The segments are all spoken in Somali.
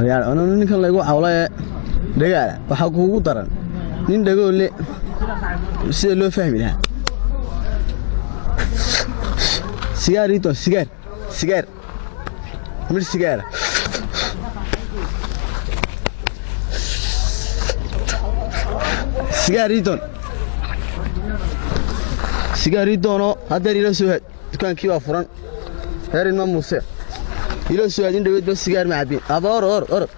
يعني أنا ninkan lagu cawlay dhagaala waxa kuugu daran nin dhagoole sida loo fahmi lahaa sigaarito sigaar mir sigaar sigaaritono hadda ila soo had dukaankii waa furan heerin ma muuse ila soo hadin dhaweed bas sigaar ma cabin aba or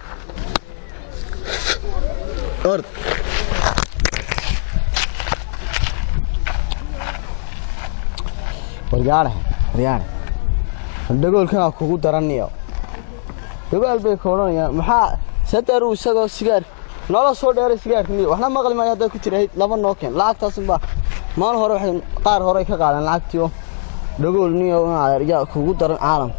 waryaare dhagoolkana kugu daraniyo dhagool bay koonayaan maxaa sadaru isagoo sigaar nolol soo dheeray sigaarkii waxna maqli ma hada ku jiray laba noo keen lacagtaas ba maal hore waxay qaar hore ka qaadan lacagtiyo dhagool niyo ayaa kugu daran caalam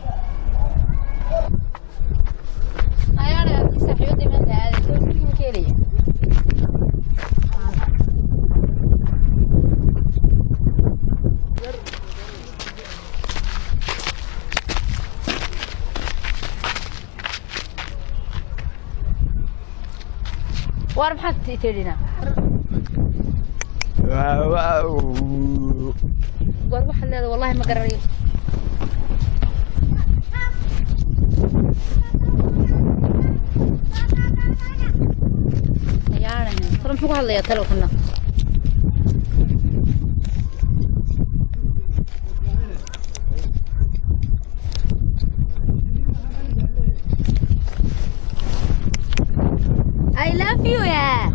ayaana saaxiibada ma tahay soo keenay war maxaad tiirina war waxa leedahay wallahi ma garanayo ayaana tara muxuu hadlayaa telefoonka I love you yeah.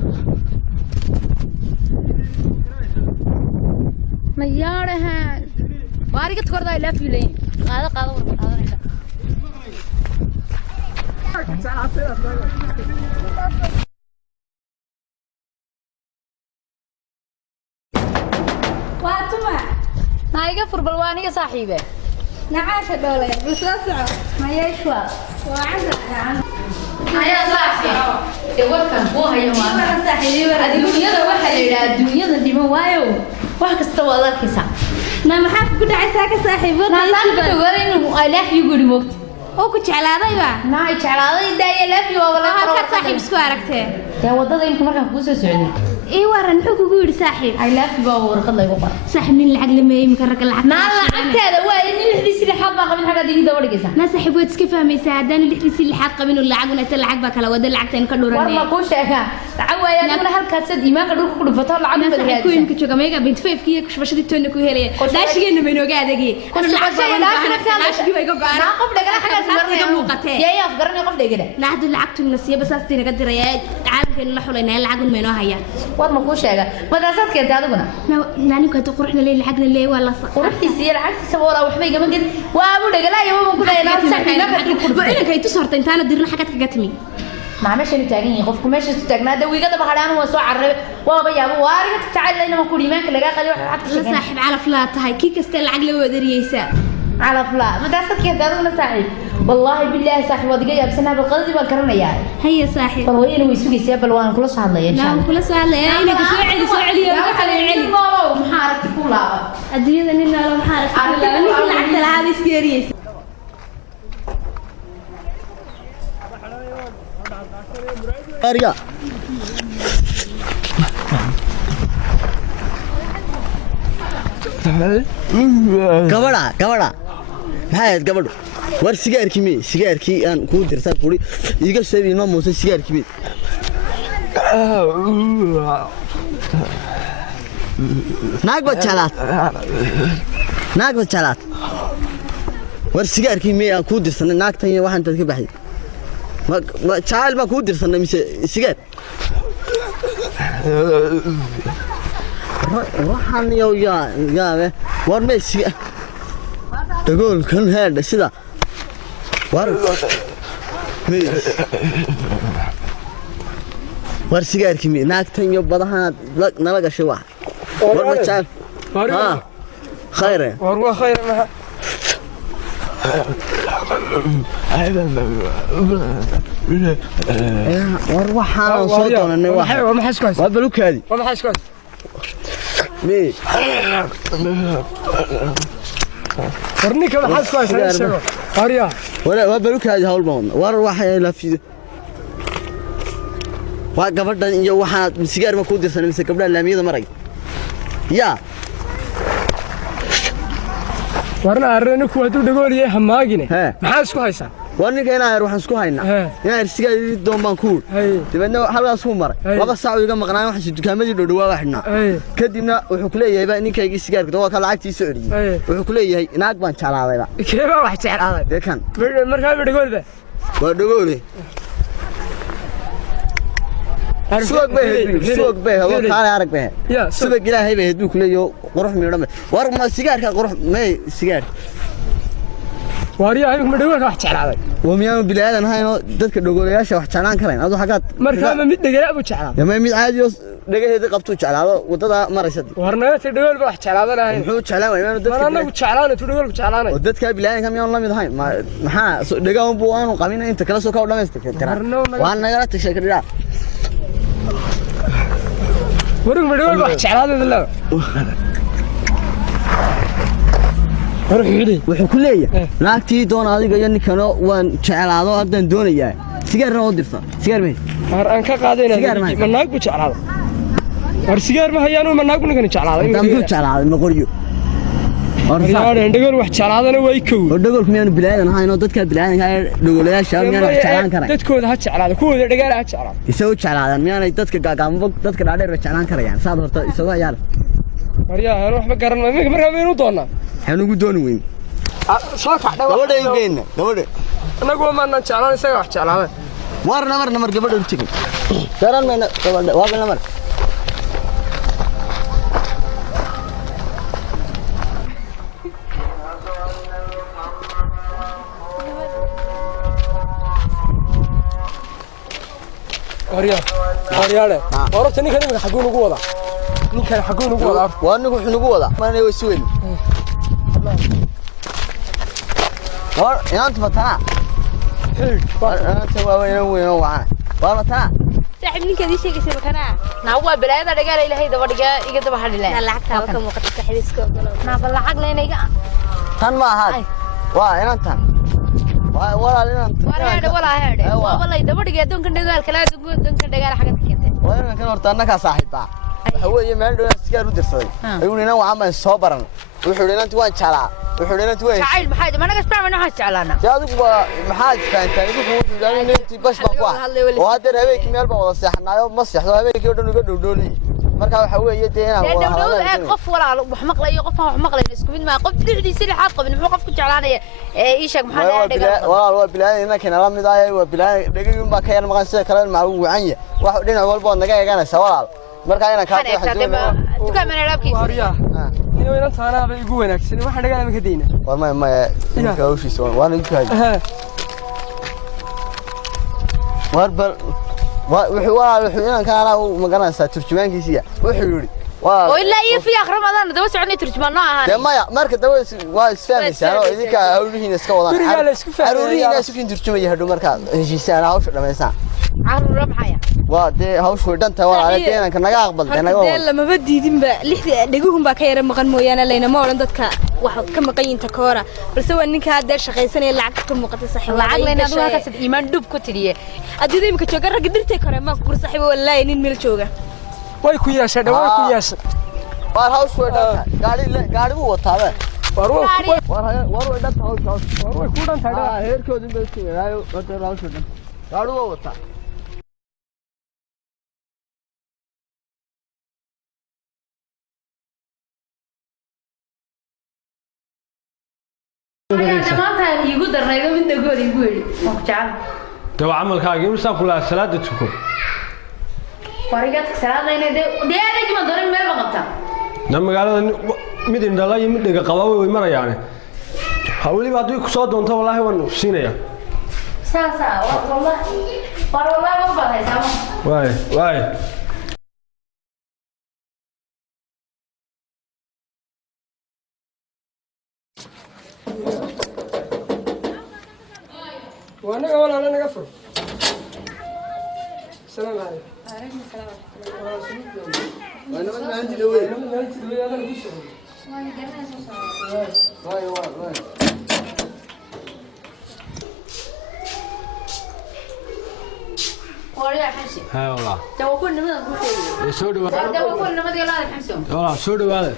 ما يارها وارجع تقول I love you لين هذا واتما ما يقفر بالوانية صاحبه نعاش دولة بس أسعى ما يشوى وعزة يا صاحبي يوكل بوها يا ماما الدنيا وحلا الدنيا دي ما وايو واحد استوى الله كيسا نعم حاف كنت عايزاك صاحبي نعم تقول إنه I love you good وقت أو كنت على هذا يبا نعم على هذا ده I love you والله هذا صاحب سكواركته يا وضد يمكن مرة كوسة سعودي إيه ورا نحكي قول صاحب I love you ورقة الله يقبل صاحب من العقل ما يمكن رك العقل نعم العقل هذا وين اللي يحدث لي حظ قبل حاجة دي دور كيسا ما صاحب ويتس كيف هم يساعدني اللي يحدث لي حظ قبل ولا عقل نتل العقبة كلا وده العقتين كله رني والله كوش إيه تعوى يا نقول هالكاسد إيمان كله كله فتح العقل بدها كوين كتشو كمية بنت فيف كي كش بشدي توني كوهلي لاش جينا منو قاعد أجي كش لاش جوا يقول أنا قبل كده حاجة سمرني يا أفكرني قبل كده لحد العقد النسية بس أستينا قدر يا عارف إن الله حولنا العقل منو هيا والله كوش إيه مدرسات كده هذا يعني كنت قرحنا ليه العقل ليه ولا قرحتي سير عكس سوورا وحبي كمان كده وابو دجلا يا ماما كده انا ساكنه بقول لك انت صرت انت انا ديرنا حاجات كجتمي ما ماشي اللي تاغين قفكم ماشي تاغنا ده ويغا بخدان وسو عرب وابا يابا وارغ تعال لنا ما كل يمانك لغا قلي واحد صاحب على فلا تهي كي كسته العقل ودرييسا على فلا مدرسة كده هذا صاحب والله بالله صاحب ودقي يابسنا بالقلب بالكرنيا هي صاحب والله انه يسوق يسبل وان كل صار لي ان شاء الله كل صار لي انا سوعلي علي بابا محارتي كلها الدنيا اننا لو محارتي كلها مثل العقل هذه سكيريس ارجع كبڑا هاي كبڑو ور سيجاركي أنا كودر ساب كوري يجي سوي ما موسى سيجاركي ناق بتشالات ور سيجاركي مي كودر سنة ناق تاني واحد تركب بحي ما تشال ما كودر سنة مش سيجار waxaan yaa war meesiga dagool kan head sida war sigaarkii mi naagtan iyo badahan nala gashay wax war ma jaan ha khayr war khayr ma war waxaan soo doonanay war ma xaskoys war balukaadi war ma xaskoys مي ورنيك ما حاسس كويس هذا الشيء قاريا ولا بلوك هذه هول بون ور واحد لا في waa gabadhan iyo waxaan sigaar ma ku dirsan mise gabdhaha laamiyada maray ya warna arrin ku wadu dhagooliyay hamaagine maxaa isku haysaa warniga inaan waxaan isku haynaa inaan sigaar doon baan ku dibadna halkaas uu maray laba saac iga maqnaa waxaan dukaamadii dhowaa waxna kadibna wuxuu ku leeyahay ba ninkayga sigaarka waa ka lacagtiisa celiyay wuxuu ku leeyahay inaag baan jeclaadayba keeba wax jeclaaday deekan markaa dhagoolba waa dhagoolay suuq bay oo kale arag bay suuq ilaahay bay haduu kuleeyo qurux miidhame war ma sigaarka qurux may sigaar wariya ay ma dhagoolka wax jeclaaday wamiyaan bilaadan hayno dadka dhagoolayaasha wax jeclaan kareen adu xagaad markaa ma mid dhagaa abu jeclaaday ma mid caadi oo dhagaheeda qabto jeclaado wadada maraysa warna ta dhagoolba wax jeclaadanahay muxuu jeclaan waayeen dadka anagu jeclaanay tu dhagoolku jeclaanay oo dadka bilaadan kamiyaan la mid ahayn maxaa dhagaan buu aanu qamin inta kala soo ka dhameystirkan waan naga tashay kadira ورق مدول wax jeclaadada la ورق xidhi wuxuu ku leeyahay naagtii doon adiga iyo ninkano waan jeclaado hadan doonayaa sigaarna oo dirta sigaar ma har aan ka qaadayna ma naag bu jeclaado war sigaar ma hayaan ma naag bu ninkana jeclaado ma jeclaado ma qoriyo warna dhagool wax jeclaadana way kow dhagoolku miyaan bilaadan hayno dadka bilaadan ka dhagoolayaasha miyaan wax jeclaan karaan dadkooda ha jeclaado kuwooda dhagaal ha jeclaado isoo jeclaadan miyaan dadka gaagaamo dadka dhaadheer ba jeclaan karayaan saad horta isoo yaal wariya aan wax ma garanay markaa ma inuu doonaa waxaan ugu dooni weyn soo ka dhaw gabadha ingeen gabadha anagu ma aan jeclaan isaga wax jeclaada mar gabadha u tigin daran ma gabadha waa namar waryaale warta ninkan xaguu ugu wada ninkan xaguu ugu wada waa nigu xunugu wada maana way suween war inta fatana inta waa weyn waa matana saaxiib ninkeedii sheegaysa makana naa waa balaayada dhagaal ilaahay daba dhiga iga daba hadhilay lacagta ka muuqata saaxiibiska naa bal lacag leenayga tan ma aha waa inantan والله دبر جا دون كن دجال كلا دون كن دجال حاجة كده وأنا كان ورتنا كصاحبة هو يمان دون سكر ودرسي يقولنا وعمل صبرا وحولنا توان شلا وحولنا توان شعيل محاج ما أنا قصدي من هاش شعلنا يا دوب محاج فانت يقول يعني نتي بس بقى وهذا هبيك مال بقى صحنا يوم مصح هبيك يقولون يقولون دولي marka waxa weeye deena waa qof walaal wax maqlayo qof wax maqlayo isku mid ma qof dhixdiisa xaq qabin wuxuu qofku jeclaanaya ii sheeg maxaa dhagaa walaal waa bilaay inna kana la mid ah waa bilaay dhagayun ba ka yar maqan sida kale ma uu wacanya wax dhinac walba naga eeganaysa walaal marka ina ka dukaamana laabkiisa wariya iyo inaan taanaaba igu wanaagsan waxa dhagaa ma ka deena war ma inka hawshiisa waan igu kaay warbal wuxuu inaan ka ara ma garanaysaa turjumaankiisa wuxuu yiri oo ilaa iyo fi akhramadana daba soconay turjumaan ahaan maya marka daba waa isfahmaysaa oo idinka hawlihiina iska wadaan aruurihiina isku turjumaya hadhow marka heshiisana hawsha dhameysaan caruura maxaya waa dee hawshu way dhantahay walaal deegaanka naga aqbaltay naga wada lama diidin ba lixda dhaguhum ba ka yara maqan mooyaan leeyna ma oran dadka wax ka maqan inta koora balse waa ninka hadda shaqaysanay lacag ka muuqata saxiib lacag leeyna adiga ka sad iimaan dub ku tiriye adida imka jooga rag dirtay kore ma ku saxiib wallahi nin meel jooga way ku yeeshay way ku yeeshay war hawshu way dhantahay gaari buu wataa war way dhantahay war way ku dhantahay heerkoodu bay ku yeeray wada hawshu dhan gaari buu wataa maanta igu darnayba mid dhagool igu yiri oo jecel تو عملكاagii imisa kula salaada tuko wariga salaadayna deedeeg ma doran meel ma qabta na magaalada mid indhala iyo mid dhiga qaba way marayaan hawliba hadii ku soo doonto wallahi waan siinaya saasa wallahi ma baahaysa waay وانا ولا انا نقفل السلام عليكم وعليكم السلام وانا ما عندي دوي انا عندي دوي انا بشوف وانا قرنا واي وريا حس حمسي ها والله تو كل نمد بوشي سودو تو كل نمد يلا حمسي والله سودو هذا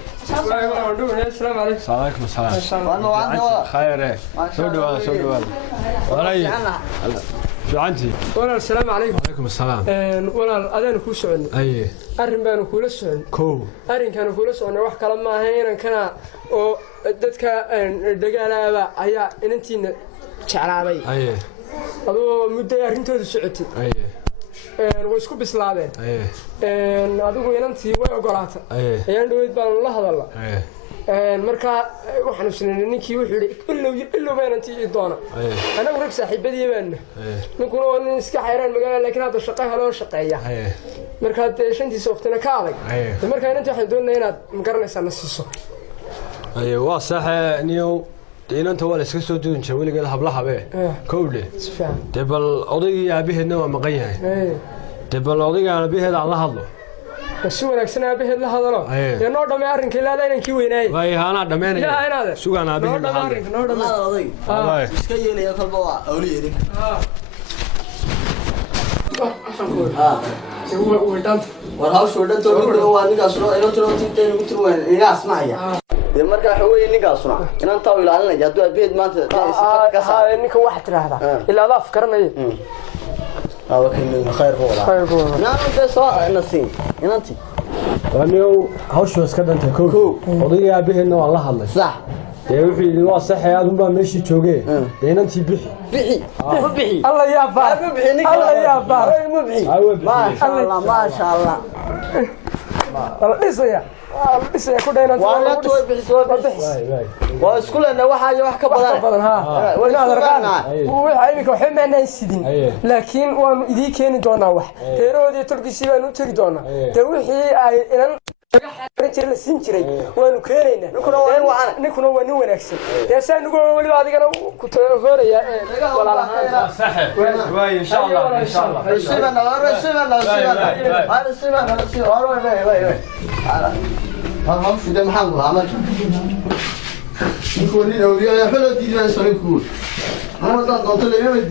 السلام عليكم عليكم السلام وانا وعدنا خير سودو هذا والله شو ولا السلام عليكم عليكم السلام ولا أذان كل سؤال اي أرن بانو كل سؤال كو أرن كانوا كل سؤال واحد كلام ما هين كنا أو دتك دجالا با أيا إن أنتين شعرابي اي هذا مدة أرن تود سعتي اي ويسكو بسلابين اي هذا هو ينتي ويقولات اي يعني دويد بان الله هذا الله اي marka waxaan usnay ninkii wuxuu yiri illow baan intii doona anagu rag saaxiibadii baan ninkuna waa nin iska xayraan magaalada laakiin hadda shaqo helo shaqeeya marka shantiisa waqtina ka adag marka inta waxaan doonayaa inaad magaranaysaa nasiiso waa sax niyow inanta wala iska soo duun jiray weligeed hablaha be kowle debal odayga aabaheedna waa maqan yahay debal odayga aabaheed aan la hadlo شو أنا سنة به الله هذا يا نور دم يارن كلا ذا إنك ويناي باي هانا دمين لا أنا هذا شو أنا به نور دم يارن نور دم هذا إسكاي اللي يأكل بوا أولي يدك هو دانت ورهاو شو دانت تقول هو أني قصنا إنه تروح تنتين وتروح إني أسمع يا مركا حوي إني قصنا إن أنت طاول علينا جدوا البيت ما هذا إنك واحد هذا إلا لا فكرنا إيه هذا كان خير هو نعم أنت سواء نسين إن أنت وأنيو هوش بس كده أنت كو odayga aabaheedna waa la hadlay صح wixii waa sax aad unbaa meeshii joogay inantii bixi الله يا بار الله يا بار ما شاء الله ما شاء الله الله يسيا كودينا والله توي بحس واسكولنا waxa wax ka badan ha wayna arkaan waxa imika waxay meenay sidin laakiin waanu idii keeni doonaa wax heeroodii turkiisi baan u tiri doonaa ta wixii ay inan xarin la siin jiray waanu keenayna ninkuna waa nin wanaagsan yeesaan nugu wali adigana ku tooraya walaalaha sax way insha Allah سيبنا هم شو ده محمد عمل يكون لي لو يا حلو تيجي يسوي كول انا ضغطت لي